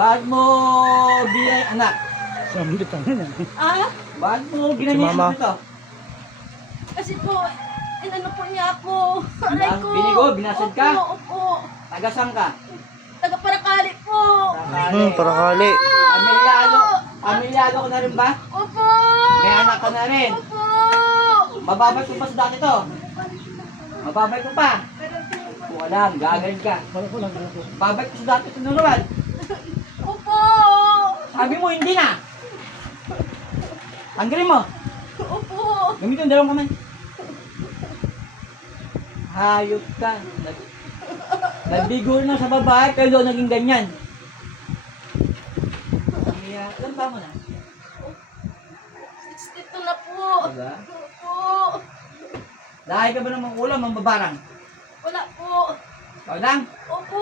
Bakit mo binay anak? Sambit ang yan. Bakit mo ginanyan Mama. ito? Kasi po, inano po niya ako. Aray ko. Binigo? Binasad ka? Opo. Tagasang ka? Taga-Parakali po. Parakali. Pamilyado ko na rin ba? Opo. May anak ka na rin. Opo. Mababay ko pa sa dati to. Mababay ko pa. Kung alam, gagaling ka. Babay ko sa dati ito naman. Opo. Sabi mo, hindi na. Tanggalin mo. Opo. Gamitin yung dalawang kamay. Hayop ka. Nagbigo na sa babae, pero naging ganyan. Ilan ba mo na? 62 na po. Diba? Opo. Lahay ka ba ng mga ulam, ang babarang? Wala po. Ikaw lang? Opo.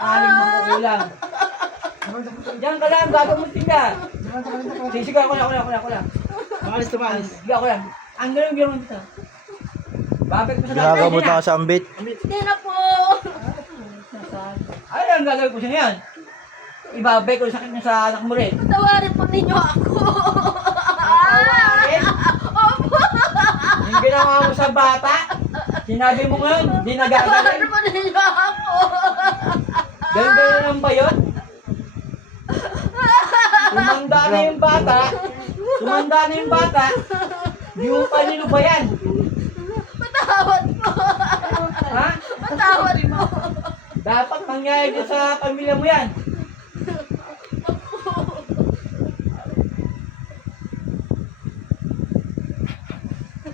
Aling mga ulam. Diyan ka lang, gagamutin ka. Sige, ako lang. Sige, ako lang. Ang ganun dito. Babay ko sa dati. Ginagamot na sa ambit. Hindi na po. Ay, ang gagawin ko siya ngayon. Ibabay ko yung sakit niya sa anak mo rin. Patawarin po ninyo ako. Patawarin? Opo. Yung ginawa mo sa bata, sinabi mo ngayon, hindi na gagawin. Patawarin po ninyo ako. Ganun lang ba yun? Tumanda na yung bata, hindi mo pa nilubayan. Patawad po. Ha? Patawad po. Dapat mangyayari dyan sa pamilya mo yan.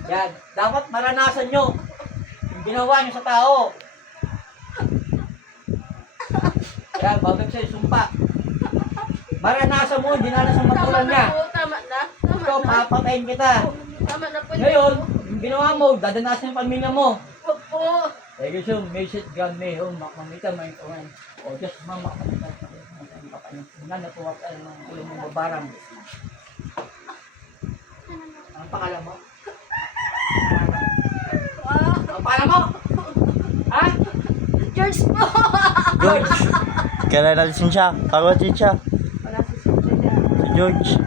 Yan, dapat maranasan nyo yung ginawa nyo sa tao. Yan, babag sa'yo, sumpa. Maranasan mo, dinanas ang magulang niya. Tama na. Ikaw, papatayin kita. Tama na po. Ngayon, yung ginawa mo, dadanasan yung pamilya mo. Opo. Lagi siya, may shit gun, may home, makamita, may kawan. O, just mama, makamita, natuwa ka ng ulo mong babarang. Ang pangalan mo? Ang pangalan mo? Ha? George po. George. Kailan natin siya? Tawad din siya. Wala si George. Si George.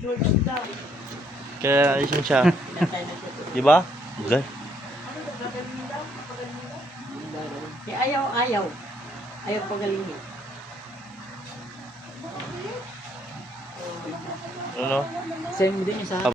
George daw. Kailan natin siya? Diba? Okay. Ayaw. Ayaw pagalingin. Ano? Same din yung sa